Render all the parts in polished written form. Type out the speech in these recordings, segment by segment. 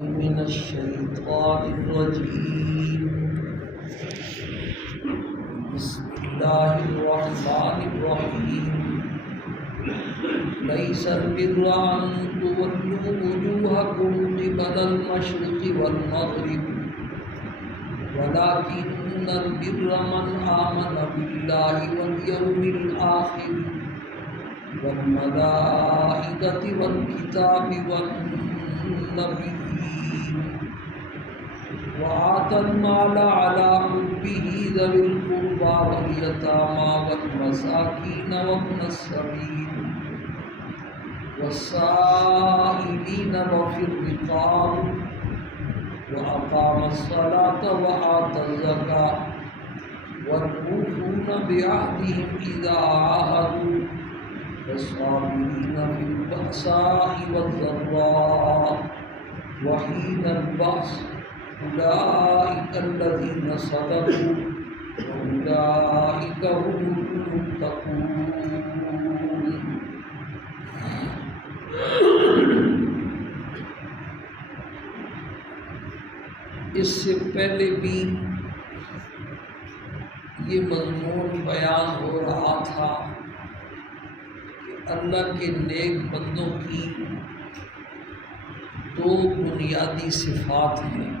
من الشيطان الرجيم. بسم الله الرحمن الرحيم. ليس البر أن تولوا وجوهكم قبل المشرق والمغرب ولكن البر من آمن بالله واليوم الآخر والملائكة والكتاب والنبيين وآتى المال على حبه ذوي القربى واليتامى والمساكين وابن السبيل والسائلين وفي الرقاب وأقام الصلاة وآتى الزكاة والموفون بعهدهم إذا عاهدوا والصابرين في البأساء والضراء وحين البأس أولئك الذين صدقوا وأولئك هم المتقون. اس سے پہلے بھی یہ مضمون بیان ہو رہا تھا کہ اللہ کے نیک بندوں کی دو بنیادی صفات ہیں.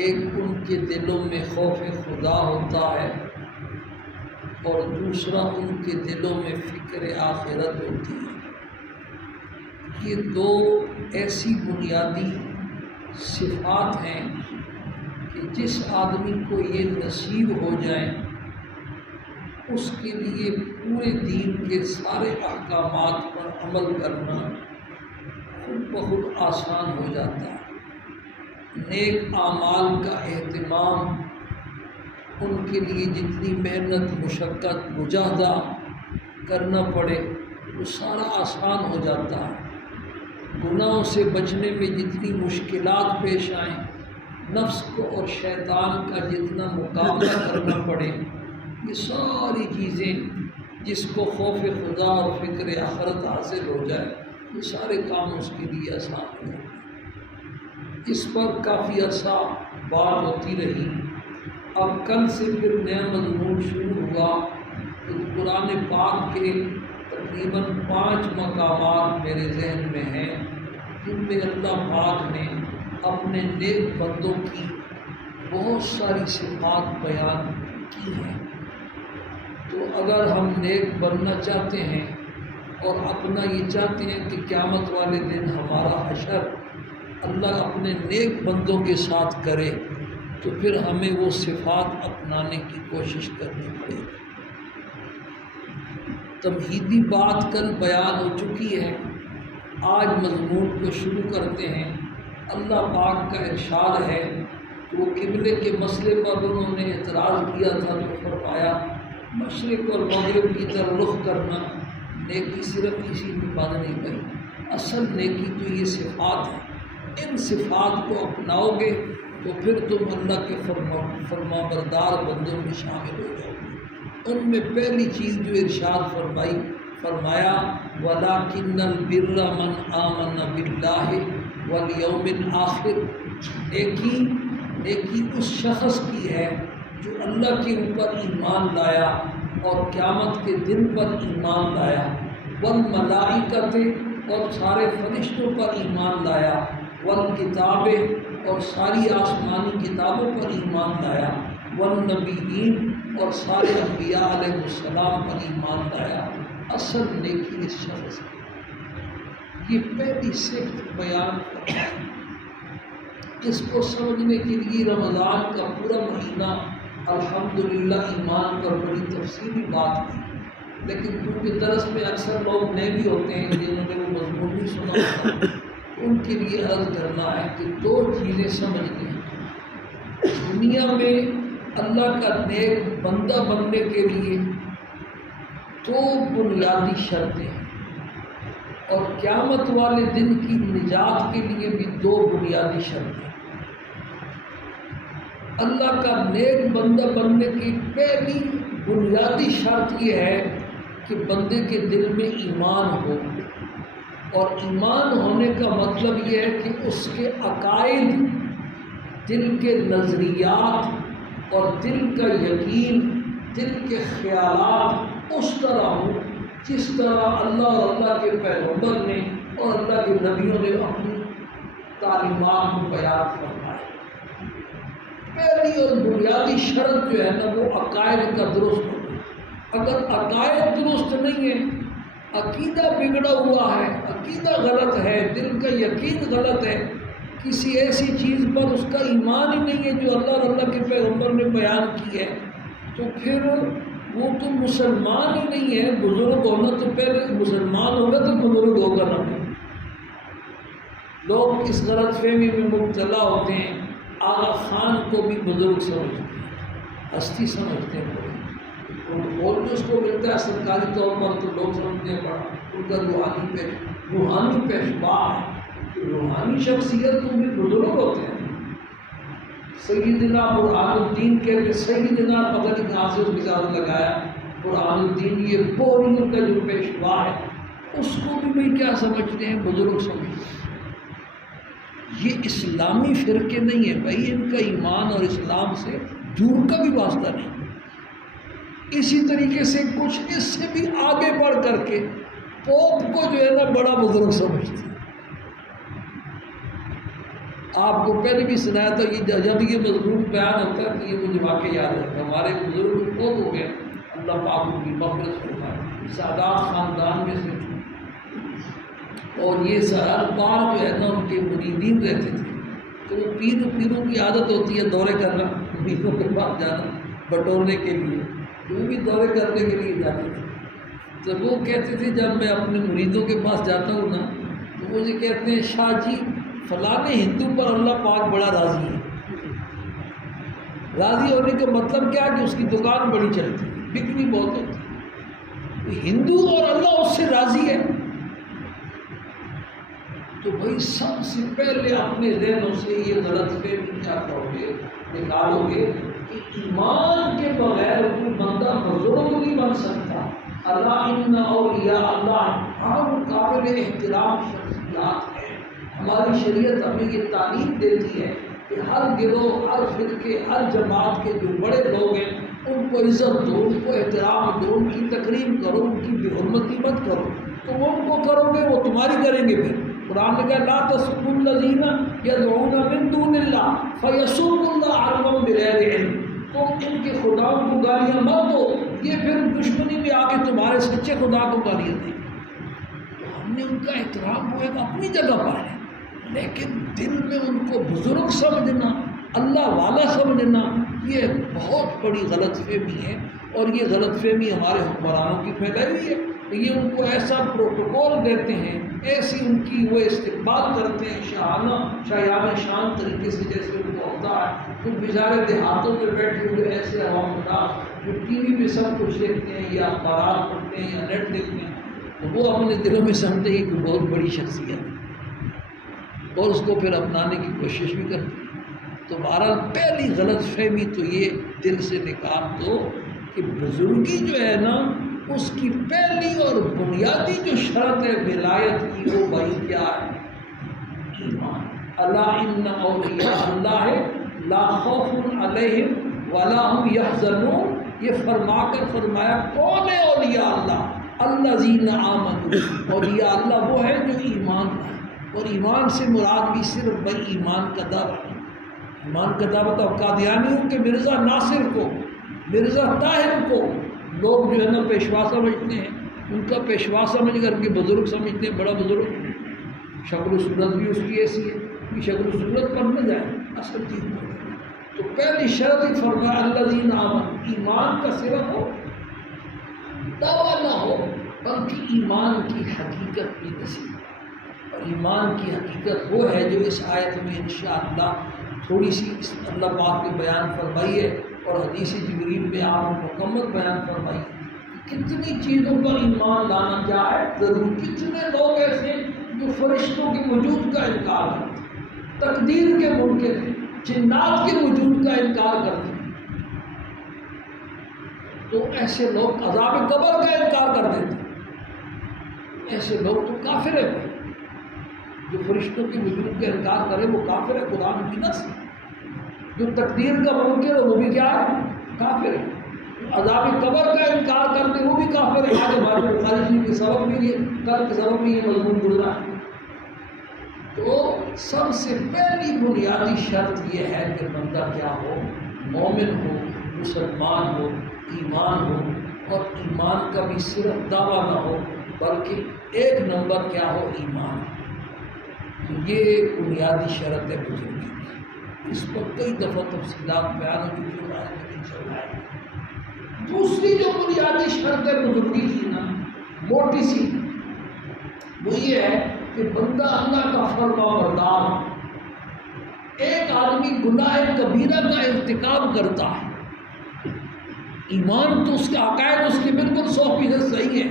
ایک ان کے دلوں میں خوف خدا ہوتا ہے اور دوسرا ان کے دلوں میں فکر آخرت ہوتی ہے. یہ دو ایسی بنیادی صفات ہیں کہ جس آدمی کو یہ نصیب ہو جائیں اس کے لیے پورے دین کے سارے احکامات پر عمل کرنا خود بخود آسان ہو جاتا ہے. نیک اعمال کا اہتمام ان کے لیے جتنی محنت مشقت مجاہدہ کرنا پڑے وہ سارا آسان ہو جاتا ہے. گناہوں سے بچنے میں جتنی مشکلات پیش آئیں، نفس کو اور شیطان کا جتنا مقابلہ کرنا پڑے، یہ ساری چیزیں جس کو خوف خدا اور فکر آخرت حاصل ہو جائے یہ سارے کام اس کے لیے آسان ہو جائے. اس پر کافی عرصہ بات ہوتی رہی. اب کل سے پھر نیا مضمون شروع ہوا. تو قرآن پاک کے تقریباً 5 مقامات میرے ذہن میں ہیں جن میں اللہ پاک نے اپنے نیک بندوں کی بہت ساری صفات بیان کی ہیں. تو اگر ہم نیک بننا چاہتے ہیں اور اپنا یہ چاہتے ہیں کہ قیامت والے دن ہمارا حشر اللہ اپنے نیک بندوں کے ساتھ کرے تو پھر ہمیں وہ صفات اپنانے کی کوشش کرنی پڑے گی. تمہیدی بات کل بیان ہو چکی ہے. آج مضمون کو شروع کرتے ہیں. اللہ پاک کا ارشاد ہے کہ وہ قبلے کے مسئلے پر انہوں نے اعتراض کیا تھا تو فرمایا مشرق اور مغرب کی طرف رخ کرنا نیکی صرف اسی میں بند نہیں گئی. اصل نیکی تو یہ صفات ہیں. ان صفات کو اپناؤ گے تو پھر تم اللہ کے فرما بردار بندوں میں شامل ہو جاؤ گے. ان میں پہلی چیز جو ارشاد فرمایا وَلَٰكِنَّ الْبِرَّ مَنْ آمَنَ بِاللَّهِ وَالْيَوْمِ الْآخِرِ. نیکی اس شخص کی ہے جو اللہ کے اوپر ایمان لایا اور قیامت کے دن پر ایمان لایا. وَالْمَلَائِكَةِ اور سارے فرشتوں پر ایمان لایا. والکتاب اور ساری آسمانی کتابوں پر ایمان لایا. والنبیین اور سارے انبیاء علیہ السلام پر ایمان لایا. اصل نیکی اس شخص کی. یہ پہلی صفت بیان کرتا ہے. اس کو سمجھنے کے لیے رمضان کا پورا مہینہ الحمدللہ ایمان پر بڑی تفصیلی بات کی. لیکن کیونکہ درس میں اکثر لوگ نئے بھی ہوتے ہیں جنہوں نے وہ مضمون بھی سنا ہوتا ہے ان کے لیے عرض کرنا ہے کہ 2 چیزیں سمجھنی ہیں. دنیا میں اللہ کا نیک بندہ بننے کے لیے 2 بنیادی شرطیں ہیں اور قیامت والے دن کی نجات کے لیے بھی 2 بنیادی شرطیں. اللہ کا نیک بندہ بننے کی پہلی بنیادی شرط یہ ہے کہ بندے کے دل میں ایمان ہو. اور ایمان ہونے کا مطلب یہ ہے کہ اس کے عقائد، دل کے نظریات اور دل کا یقین، دل کے خیالات اس طرح ہوں جس طرح اللہ اور اللہ کے پیغمبر نے اور اللہ کے نبیوں نے اپنی تعلیمات کو بیان فرمائے۔ پہلی اور بنیادی شرط جو ہے نا وہ عقائد کا درست ہونا۔ اگر عقائد درست نہیں ہے، عقیدہ بگڑا ہوا ہے، عقیدہ غلط ہے، دل کا یقین غلط ہے، کسی ایسی چیز پر اس کا ایمان ہی نہیں ہے جو اللہ اور اللہ کے پیغمبر نے بیان کی ہے، تو پھر وہ تو مسلمان ہی نہیں ہے۔ بزرگ ہونا تو پہلے مسلمان ہوگا تو بزرگ ہوگا نا۔ لوگ اس غلط فہمی میں مبتلا ہوتے ہیں، آغا خان کو بھی بزرگ سمجھتے ہیں، ہستی سمجھتے ہیں، اور جو اس کو ملتا ہے سرکاری طور پر تو لوگ سمجھتے ہیں بڑا ان کا روحانی پیشوا ہے، روحانی شخصیت تو بھی بزرگ ہوتے ہیں۔ سیدنا برہان الدین کہتے سیدنا پتہ نہیں کہاں سے اس کے ساتھ لگایا، برہان الدین یہ بوریوں کا جو پیشوا ہے اس کو بھی بھائی کیا سمجھتے ہیں، بزرگ سمجھتے ہیں۔ یہ اسلامی فرقے نہیں ہیں بھائی، ان کا ایمان اور اسلام سے دور کا بھی واسطہ نہیں۔ اسی طریقے سے کچھ اس سے بھی آگے بڑھ کر کے پوپ کو جو ہے نا بڑا بزرگ سمجھتے ہیں۔ آپ کو پہلے بھی سنایا تھا کہ جب یہ مضمون بیان ہوتا ہے تو یہ مجھے واقعہ یاد ہے، ہمارے بزرگ فوت ہو گئے، اللہ پاک ان کی مغفرت فرمائے، سادات خاندان میں سے، اور یہ سرار پار جو ہے نا ان کے مریدین رہتے تھے، تو وہ پیروں کی عادت ہوتی ہے دورے کرنا، پیروں کے پاس جانا بٹورنے کے لیے، وہ بھی دورے کرنے کے لیے جاتے تھے۔ تو وہ کہتے تھے جب میں اپنے مریدوں کے پاس جاتا ہوں نا تو مجھے کہتے ہیں شاہ جی فلاں ہندو پر اللہ پاک بڑا راضی ہے۔ راضی ہونے کا مطلب کیا کہ اس کی دکان بڑی چلتی ہے، بکری بہت ہوتی ہے، ہندو اور اللہ اس سے راضی ہے۔ تو بھائی سب سے پہلے اپنے ذہنوں سے یہ غلط فہمی کیا کرو گے، نکالو گے کہ ایمان کے بغیر کوئی بندہ بزرگ نہیں بن سکتا۔ اللہ ان اولیاء اللہ ہم قابل احترام شخصیات ہیں۔ ہماری شریعت ہمیں یہ تعلیم دیتی ہے کہ ہر گروہ، ہر فرقے، ہر جماعت کے جو بڑے لوگ ہیں ان کو عزت دو، ان کو احترام دو، ان کی تکریم کرو، ان کی بے حرمتی مت کرو۔ تو وہ ان کو کرو گے وہ تمہاری کریں گے۔ پھر قرآن نے کہا لا تسبوا الذین یدعون من دون اللہ فیسبوا اللہ عدوا بغیر علم، تم ان کے خداؤں کو گالیاں مت دو، یہ پھر دشمنی میں آ کے تمہارے سچے خدا کو گالیاں دیں گے۔ تو ہم نے ان کا احترام وہ ایک اپنی جگہ پر ہے، لیکن دل میں ان کو بزرگ سمجھنا، اللہ والا سمجھنا، یہ بہت بڑی غلط فہمی ہے، اور یہ غلط فہمی ہمارے حکمرانوں کی پھیلائی ہوئی ہے۔ یہ ان کو ایسا پروٹوکول دیتے ہیں، ایسی ان کی وہ استقبال کرتے ہیں شاہانہ شان طریقے سے جیسے ان کو ہوتا ہے۔ تو بیچارے دیہاتوں میں بیٹھے ہوئے ایسے عوام خداس جو ٹی وی پہ سب کچھ دیکھتے ہیں یا اخبارات پڑھتے ہیں یا نیٹ دیکھتے ہیں، تو وہ اپنے دلوں میں سمجھتے ہیں کہ بہت بڑی شخصیت ہے اور اس کو پھر اپنانے کی کوشش بھی کرتے ہیں۔ تو بہرحال پہلی غلط فہمی تو یہ دل سے نکال دو کہ بزرگی جو ہے نا اس کی پہلی اور بنیادی جو شرط ہے ولایت کی وہ بھائی کیا ہے؟ ایمان۔ الا ان اولیاء اللہ لا خوف علیہم ولا هم یحزنون، یہ فرما کر فرمایا کون ہے اولیاء اللہ؟ الذین آمنوا، اولیاء اللہ وہ ہے جو ایمان لائے، اور ایمان سے مراد بھی صرف بھائی ایمان کا دعویٰ ہے۔ ایمان کا دعویٰ تو قادیانیوں کے مرزا ناصر کو، مرزا طاہر کو لوگ جو ہے نا پیشوا سمجھتے ہیں، ان کا پیشوا سمجھ کر کے بزرگ سمجھتے ہیں، بڑا بزرگ، شکل و صورت بھی اس کی ایسی ہے کہ شکل و صورت پر نہ جائے، اصل چیز پر۔ تو پہلی شرط ہی فرمایا الذین آمنوا، ایمان کا صرف ہو، دعویٰ نہ ہو، بلکہ ایمان کی حقیقت بھی نصیب۔ اور ایمان کی حقیقت وہ ہے جو اس آیت میں انشاءاللہ تھوڑی سی اللہ پاک نے بیان فرمائی ہے، اور حدیث جبریل میں آپ نے مکمل بیان فرمائی کتنی چیزوں پر ایمان لانا کیا ہے ضرور۔ کتنے لوگ ایسے جو فرشتوں کے وجود کا انکار کرتے ہیں، تقدیر کے منکر ہیں، جنات کے وجود کا انکار کرتے ہیں، تو ایسے لوگ عذاب قبر کا انکار کر دیتے ہیں، ایسے لوگ تو کافر ہیں۔ جو فرشتوں کے وجود کا انکار کرے وہ کافر ہے قرآن کی نص. جو تقدیر کا منکر ہے وہ بھی کیا ہے؟ کافر ہے. عذاب قبر کا انکار کرتے وہ بھی کافر ہے. آج ہمارے بخاری کے سبب میں یہ کل کے سبب میں یہ مضمون گزرا ہے. تو سب سے پہلی بنیادی شرط یہ ہے کہ بندہ کیا ہو؟ مومن ہو، مسلمان ہو، ایمان ہو، اور ایمان کا بھی صرف دعویٰ نہ ہو بلکہ ایک نمبر کیا ہو؟ ایمان. تو یہ بنیادی شرط ہے بزرگی کی. اس پر کئی دفعہ تفصیلات بیان ہو چکی ہیں لیکن چل رہا ہے. دوسری جو بنیادی شرط ہے بزرگی کی نا، موٹی سی، وہ یہ ہے کہ بندہ اللہ کا فرما بردار. ایک آدمی گناہ کبیرہ کا ارتکاب کرتا ہے، ایمان تو اس کے عقائد اس کے بالکل 100% صحیح ہے،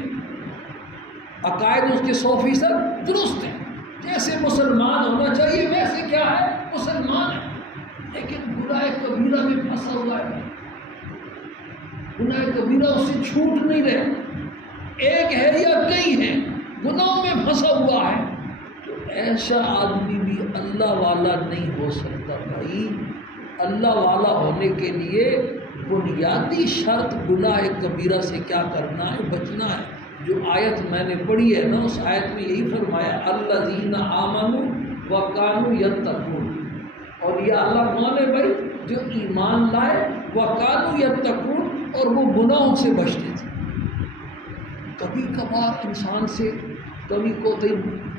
عقائد اس کے 100% درست ہیں، جیسے مسلمان ہونا چاہیے ویسے کیا ہے؟ مسلمان ہے. لیکن گناہ کبیرہ میں پھنسا ہوا ہے، گناہ کبیرہ اس سے چھوٹ نہیں رہے. ایک ہے یا کئی ہیں، گناہوں میں پھنسا ہوا ہے. تو ایسا آدمی بھی اللہ والا نہیں ہو سکتا. بھائی اللہ والا ہونے کے لیے بنیادی شرط گناہ کبیرہ سے کیا کرنا ہے؟ بچنا ہے. جو آیت میں نے پڑھی ہے نا، اس آیت میں یہی فرمایا الذین آمنوا وکانوا یتقون. اور یہ اللہ کون ہے بھائی؟ جو ایمان لائے، وکانوا یتقون، اور وہ گناہوں سے بچتے تھے. کبھی کبھار انسان سے کبھی کوئی،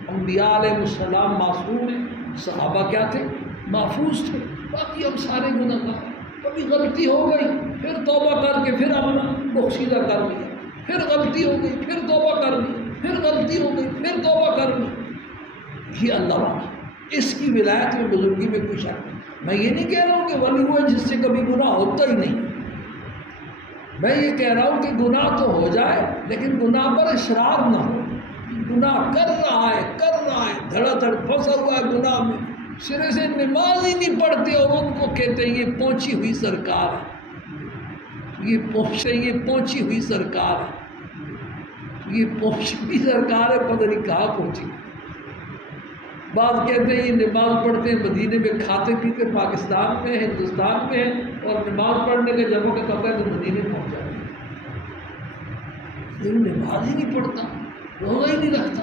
انبیاء علیہ السلام معصوم ہیں، صحابہ کیا تھے؟ محفوظ تھے. باقی ہم سارے گناہ گار. کبھی غلطی ہو گئی پھر توبہ کر کے پھر اپنا بخشیدہ کر لیا، پھر غلطی ہو گئی پھر توبہ کر لی، پھر غلطی ہو گئی پھر توبہ کر لی. یہ اللہ والا، اس کی ولایت میں بزرگی میں کوئی شک نہیں. میں یہ نہیں کہہ رہا ہوں کہ ولی وہ ہے جس سے کبھی گناہ ہوتا ہی نہیں. میں یہ کہہ رہا ہوں کہ گناہ تو ہو جائے لیکن گناہ پر اصرار نہ ہو. گناہ کر رہا ہے دھڑا دھڑ پھنسا ہوا ہے گناہ میں، سرے سے نماز ہی نہیں پڑھتے اور ان کو کہتے ہیں یہ پہنچی ہوئی سرکار ہے، یہ پہنچی ہوئی سرکار ہے، یہ پہنچی ہوئی سرکار ہے، پتہ نہیں کہاں پہنچی. بعض کہتے ہیں یہ نماز پڑھتے ہیں مدینے میں، کھاتے پیتے پاکستان میں، ہندوستان میں ہیں، اور نماز پڑھنے کا جب وقت ہوتا ہے تو مدینے پہنچ جاتے ہیں. لیکن نماز ہی نہیں پڑھتا، روزہ ہی نہیں رکھتا،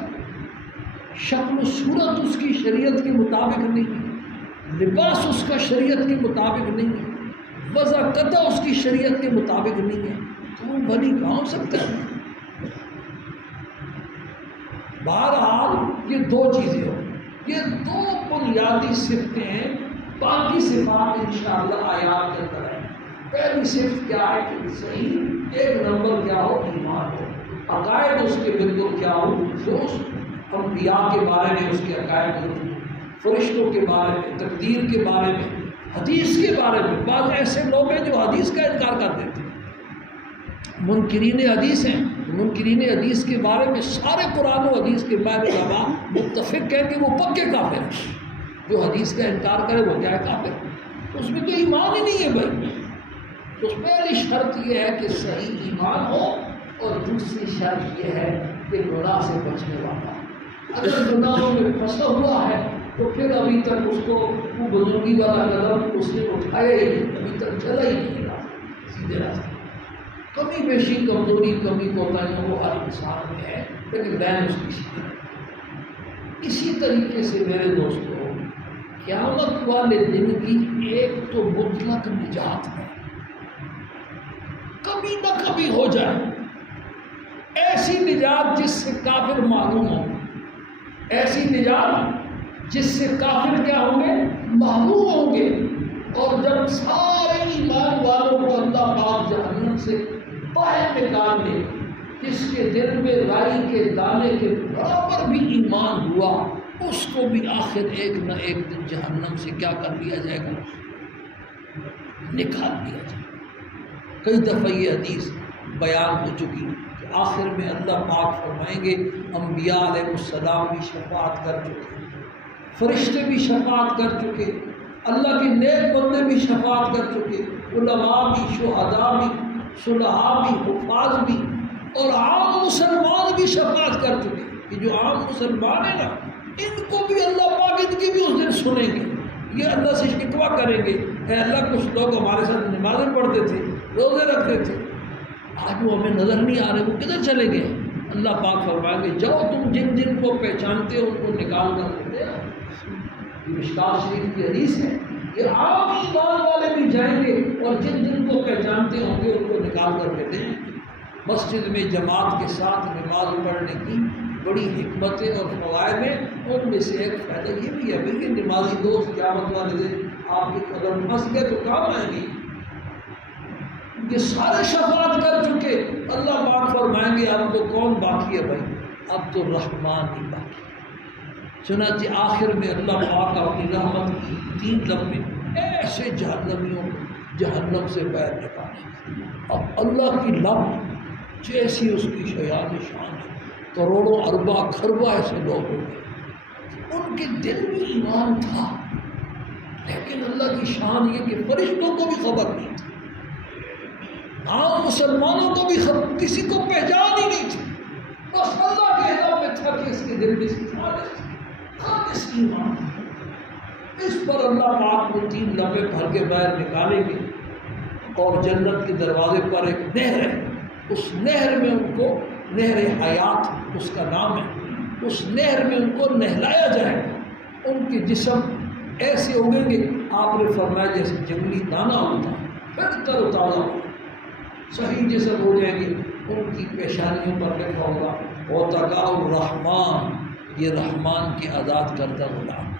شکل و صورت اس کی شریعت کے مطابق نہیں ہے، لباس اس کا شریعت کے مطابق نہیں ہے، وضع قطع اس کی شریعت کے مطابق نہیں ہے. تو وہ بھلی کہاں ہو سکتا ہے؟ بہرحال یہ دو چیزیں ہوں، یہ دو بنیادی صفتیں ہیں. باقی صفات انشاءاللہ آیات کے اندر ہیں. پہلی صفت کیا ہے کہ صحیح ایک نمبر کیا ہو؟ ایمان ہو. عقائد اس کے بالکل کیا ہو؟ درست. انبیاء کے بارے میں اس کے عقائد درست، فرشتوں کے بارے میں، تقدیر کے بارے میں، حدیث کے بارے میں. بعض ایسے لوگ ہیں جو حدیث کا انکار کر دیتے ہیں، منکرین حدیث ہیں. منکرین حدیث کے بارے میں سارے قرآن و حدیث کے بارے میں علماء متفق ہیں کہ وہ پکے کافر ہیں. جو حدیث کا انکار کرے وہ کیا ہے؟ کافر. اس میں تو ایمان ہی نہیں ہے بھائی. تو پہلی شرط یہ ہے کہ صحیح ایمان ہو، اور دوسری شرط یہ ہے کہ گناہ سے بچنے والا. اگر گناہوں میں پھنسا ہوا ہے تو پھر ابھی تک اس کو وہ بزرگی والا قدم اس نے اٹھایا ہی نہیں، ابھی تک چلا ہی نہیں رہا سیدھے راستے. کمی بیشی کمزوری کمی کوتاہیاں وہ ہر انسان میں ہے، لیکن میں اس کی شکایت. اسی طریقے سے میرے دوستوں، قیامت والے دن کی ایک تو مطلق نجات ہے، کبھی نہ کبھی ہو جائے ایسی نجات جس سے کافر معلوم ہو، ایسی نجات جس سے کافر کیا ہوں گے؟ محروم ہوں گے. اور جب سارے ایمان والوں کو اللہ پاک جہنم سے باہر نکال دے، جس کے دل میں رائی کے دانے کے برابر بھی ایمان ہوا، اس کو بھی آخر ایک نہ ایک دن جہنم سے کیا کر لیا جائے گا؟ نکال دیا جائے گا. کئی دفعہ یہ حدیث بیان ہو چکی کہ آخر میں اللہ پاک فرمائیں گے انبیاء علیہ السلام بھی شفاعت کر چکے، فرشتے بھی شفاعت کر چکے، اللہ کے نیک بندے بھی شفاعت کر چکے، علماء بھی، شہداء بھی، صلحاء بھی، حفاظ بھی، اور عام مسلمان بھی شفاعت کر چکے. کہ جو عام مسلمان ہے نا، ان کو بھی اللہ پاک ان کی بھی اس دن سنیں گے، یہ اللہ سے شکوہ کریں گے، اے اللہ کچھ لوگ ہمارے ساتھ نمازیں پڑھتے تھے، روزے رکھتے تھے، آج وہ ہمیں نظر نہیں آ رہے، وہ کدھر چلے گئے؟ اللہ پاک فرمائیں گے جاؤ تم جن جن کو پہچانتے ہو ان کو نکال کر دیتے ہیں۔ یہ مشکوٰۃ شریف کی حدیث ہے، یہ عام ایمان والے بھی جائیں گے اور جن جن کو پہچانتے ہوں گے ان کو نکال کر دیتے ہیں۔ مسجد میں جماعت کے ساتھ نماز پڑھنے کی بڑی حکمتیں اور فوائد ہیں، ان میں سے ایک فائدہ یہ بھی ہے کہ نمازی دوست قیامت والے دن آپ کے قدم پھنس گئے تو کام آئیں گے، یہ سارے شفاعت کر چکے، اللہ پاک فرمائیں گے اب تو کون باقی ہے بھائی؟ اب تو رحمان ہی باقی ہے۔ چنانچہ آخر میں اللہ پاک اپنی رحمت کی 3 لمحے ایسے جہنمیوں کو جہنم سے باہر نکالے، اب اللہ کی لمح جیسی اس کی شیان شان ہے، کروڑوں اربا کھربا ایسے لوگ ہوں گے، ان کے دل میں ایمان تھا، لیکن اللہ کی شان یہ کہ فرشتوں کو بھی خبر نہیں تھی، عام مسلمانوں کو بھی خبر، کسی کو پہچان ہی نہیں تھی، بس اللہ کے علم میں تھا کہ اس کے دل میں خالص ایمان ہے۔ اس پر اللہ پاک کو 3 لمحے بھر کے باہر نکالیں گے اور جنت کے دروازے پر ایک نہر ہے، اس نہر میں ان کو نہر حیات اس کا نام ہے، اس نہر میں ان کو نہلایا جائے گا، ان کے جسم ایسے اگیں گے، آپ نے فرمایا جیسے جنگلی دانہ ہوتا ہے، پھر تر و تازہ صحیح جسم ہو جائیں گے، ان کی پیشانیوں پر لکھا ہوگا وَتَقَاءُ الرحمن، یہ رحمان کے آزاد کردہ غلام۔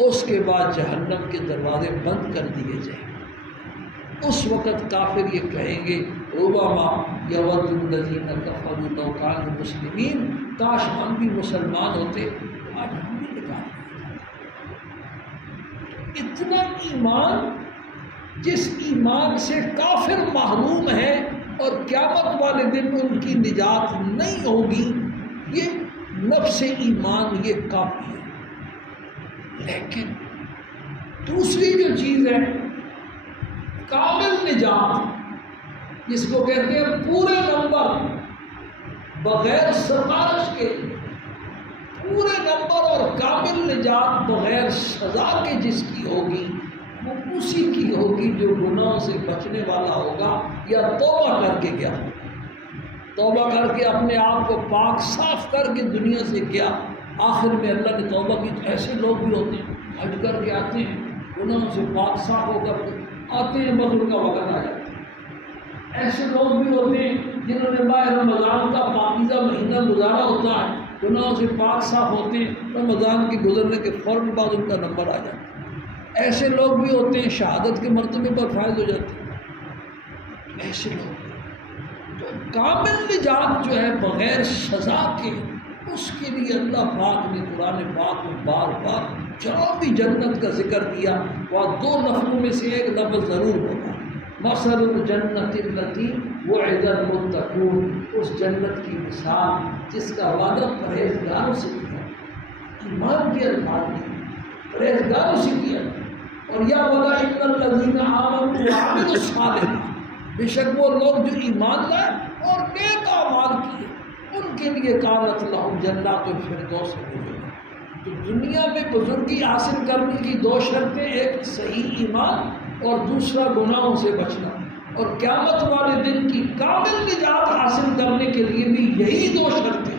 اس کے بعد جہنم کے دروازے بند کر دیے جائیں گے، اس وقت کافر یہ کہیں گے ربما یود الذین کفروا لو کانوا مسلمین، کاش ہم بھی مسلمان ہوتے، آج ہم بھی نکال۔ اتنا ایمان جس ایمان سے کافر محروم ہے اور قیامت والے دن ان کی نجات نہیں ہوگی، یہ نفس ایمان یہ کافی ہے۔ لیکن دوسری جو چیز ہے کامل نجات، جس کو کہتے ہیں پورے نمبر بغیر سفارش کے، پورے نمبر اور کامل نجات بغیر سزا کے جس کی ہوگی وہ اسی کی ہوگی جو گناہوں سے بچنے والا ہوگا یا توبہ کر کے گیا، توبہ کر کے اپنے آپ کو پاک صاف کر کے دنیا سے گیا، آخر میں اللہ نے توبہ کی۔ تو ایسے لوگ بھی ہوتے ہیں حج کر کے آتے ہیں، گناہوں سے پاک صاف ہو کر آتے ہیں، بس ان کا وقت آ جاتا ہے۔ ایسے لوگ بھی ہوتے ہیں جنہوں نے ماہ رمضان کا پاکیزہ مہینہ گزارا ہوتا ہے، گناہوں سے پاک صاف ہوتے ہیں، رمضان کے گزرنے کے فوراً بعد ان کا نمبر آ جاتا ہے۔ ایسے لوگ بھی ہوتے ہیں شہادت کے مرتبے پر فائز ہو جاتے ہیں، ایسے لوگ۔ تو کامل نجات جو ہے بغیر سزا کے، اس کے لیے اللہ پاک نے قرآن پاک میں بار بار جہاں بھی جنت کا ذکر کیا وہاں 2 لفظوں میں سے ایک لفظ ضرور ہوگا، مثل الجنت التی وعد المتقون، اس جنت کی مثال جس کا وعدہ پرہیزگاروں سے کیا، ایمان کے الفاظ میں پرہیزگاروں سے کیا۔ اور یا ولا ان الذین آمنوا وعملوا الصالحات، بے شک وہ لوگ جو ایمان لائے اور نیک اعمال کیے ان کے لیے کانت لہم جنات الفردوس نزلا۔ تو دنیا میں بزرگی حاصل کرنے کی 2 شرطیں، ایک صحیح ایمان اور دوسرا گناہوں سے بچنا، اور قیامت والے دن کی کامل نجات حاصل کرنے کے لیے بھی یہی 2 شرطیں،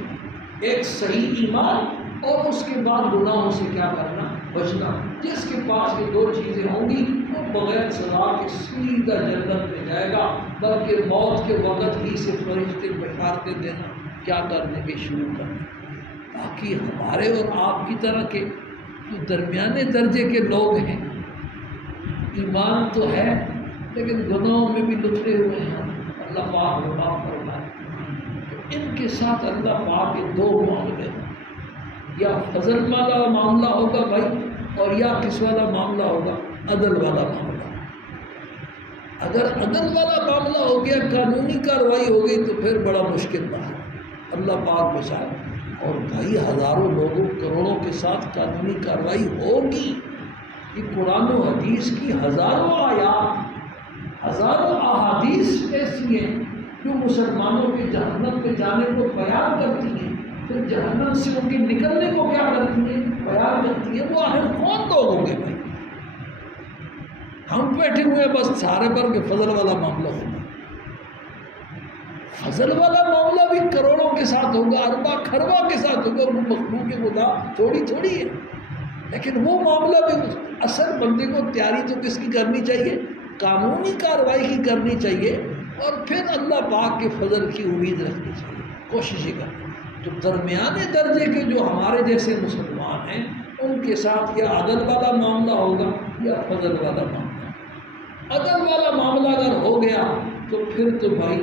ایک صحیح ایمان اور اس کے بعد گناہوں سے کیا کرنا، بچنا۔ جس کے پاس یہ 2 چیزیں ہوں گی وہ بغیر سزا کے سیدھا جنت میں جائے گا، بلکہ موت کے وقت ہی سے فرشتے بشارتیں دینا کیا کر دیں گے، شروع کر دیں، تاکہ ہمارے اور آپ کی طرح کے جو درمیانے درجے کے لوگ ہیں، ایمان تو ہے لیکن گناہوں میں بھی لتڑے ہوئے ہیں، اللہ پاک معاف فرمائے، تو ان کے ساتھ اللہ پاک کے 2 معاملے ہیں، یا فضل والا معاملہ ہوگا بھائی، اور یا کس والا معاملہ ہوگا، عدل والا معاملہ۔ اگر عدل والا معاملہ ہو گیا، قانونی کارروائی ہو گئی تو پھر بڑا مشکل بات ہے، اللہ پاک بچائے۔ اور بھائی ہزاروں لوگوں کروڑوں کے ساتھ قانونی کارروائی ہوگی، یہ قرآن و حدیث کی ہزاروں آیات، ہزاروں احادیث ایسی ہیں جو مسلمانوں کے جہنم میں جانے کو بیان کرتی ہیں، پھر جہنم سے ان کے نکلنے کو کیا کرتی ہے، بیان کرتی ہے۔ وہ آخر کون لوگ ہوں گے بھائی؟ ہم بیٹھے ہوئے ہیں بس سارے پر کے فضل والا معاملہ ہوگا۔ فضل والا معاملہ بھی کروڑوں کے ساتھ ہوگا، اربا کھربا کے ساتھ ہوگا، وہ مخلوق خدا تھوڑی ہے، لیکن وہ معاملہ بھی اصل بندے کو تیاری تو کس کی کرنی چاہیے؟ قانونی کارروائی کی کرنی چاہیے، اور پھر اللہ پاک کے فضل کی امید رکھنی چاہیے، کوشش ہی کرنی۔ تو درمیانے درجے کے جو ہمارے جیسے مسلمان ہیں ان کے ساتھ یا عدل والا معاملہ ہوگا یا فضل والا معاملہ۔ عدل والا معاملہ اگر ہو گیا تو پھر تو بھائی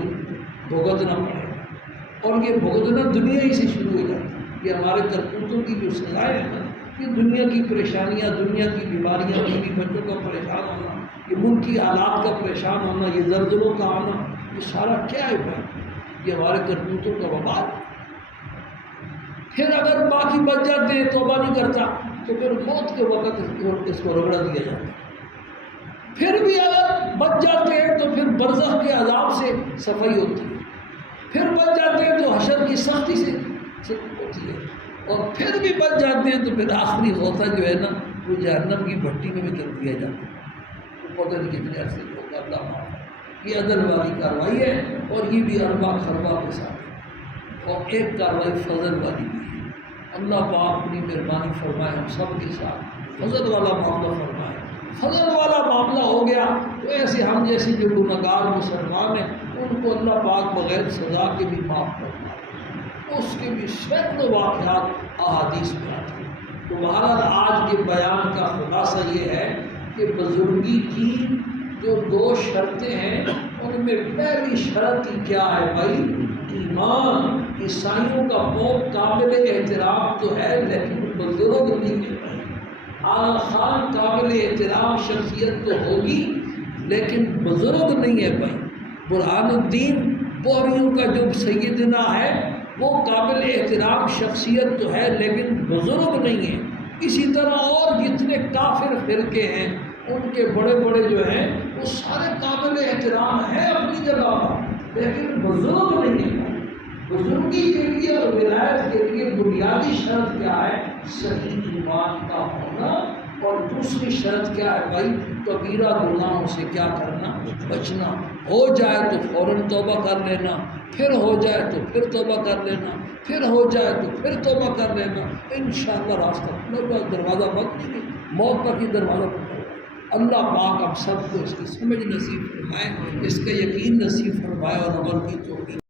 بھگتنا پڑے گا، اور یہ بھگتنا دنیا ہی سے شروع ہو جاتا ہے۔ یہ ہمارے کرتوتوں کی جو سزائیں ہیں نا، یہ دنیا کی پریشانیاں، دنیا کی بیماریاں، بیوی بچوں کا پریشان ہونا، یہ ملک کی حالات کا پریشان ہونا، یہ زلزلوں کا آنا، یہ سارا کیا ہے بھائی؟ یہ ہمارے کرتوتوں کا وبال۔ پھر اگر باقی بچ جاتے ہیں، توبہ نہیں کرتا، تو پھر موت کے وقت اس کو رگڑا دیا جاتا ہے۔ پھر بھی اگر بچ جاتے ہیں تو پھر برزخ کے عذاب سے صفائی ہوتی ہے، پھر بچ جاتے ہیں تو حشر کی سختی سے ہوتی ہے، اور پھر بھی بچ جاتے ہیں تو پھر آخری ہوتا جو ہے نا وہ جہنم کی بھٹی میں بھی کر دیا جاتا ہے۔ پتہ نہیں کتنے عرصے ہوگا، اللہ معاف۔ یہ عدل والی کارروائی ہے، اور یہ بھی اربا خربا کے ساتھ ہے، اور ایک کارروائی فضل والی بھی ہے۔ اللہ پاک اپنی مہربانی فرمائے ہم سب کے ساتھ فضل والا معاملہ فرمائے۔ فضل والا معاملہ ہو گیا تو ایسے ہم جیسے جو گنہگار مسلمان ہیں ان کو اللہ پاک بغیر سزا کے بھی معاف فرمائے۔ اس کے بھی سینکڑوں واقعات احادیث میں آتے ہیں۔ تو بہرحال آج کے بیان کا خلاصہ یہ ہے کہ بزرگی کی جو دو شرطیں ہیں ان میں پہلی شرط کیا ہے بھائی؟ ایمان۔ عیسائیوں کا موت قابل احترام تو ہے لیکن بزرگ نہیں ہے۔ اعلیٰ خان قابل احترام شخصیت تو ہوگی لیکن بزرگ نہیں ہے بھائی۔ برہان الدین بوہریوں کا جو سیدنا ہے وہ قابل احترام شخصیت تو ہے لیکن بزرگ نہیں ہے۔ اسی طرح اور جتنے کافر فرقے ہیں ان کے بڑے بڑے جو ہیں وہ سارے قابل احترام ہیں اپنی جگہ پر لیکن بزرگ نہیں ہے۔ بزرگی کے لیے اور ولایت کے لیے بنیادی شرط کیا ہے؟ صحیح ایمان کا ہونا، اور دوسری شرط کیا ہے بھائی؟ کبیرہ گناہوں سے کیا کرنا؟ بچنا۔ ہو جائے تو فوراً توبہ کر لینا، پھر ہو جائے تو پھر توبہ کر لینا، پھر ہو جائے تو پھر توبہ کر لینا، انشاءاللہ راستہ کھلا، دروازہ بند نہیں، موت تک ہی دروازہ کھلا۔ اللہ پاک ہم سب کو اس کی سمجھ نصیب فرمائے، اس کا یقین نصیب فرمائے اور عمل کی توفیق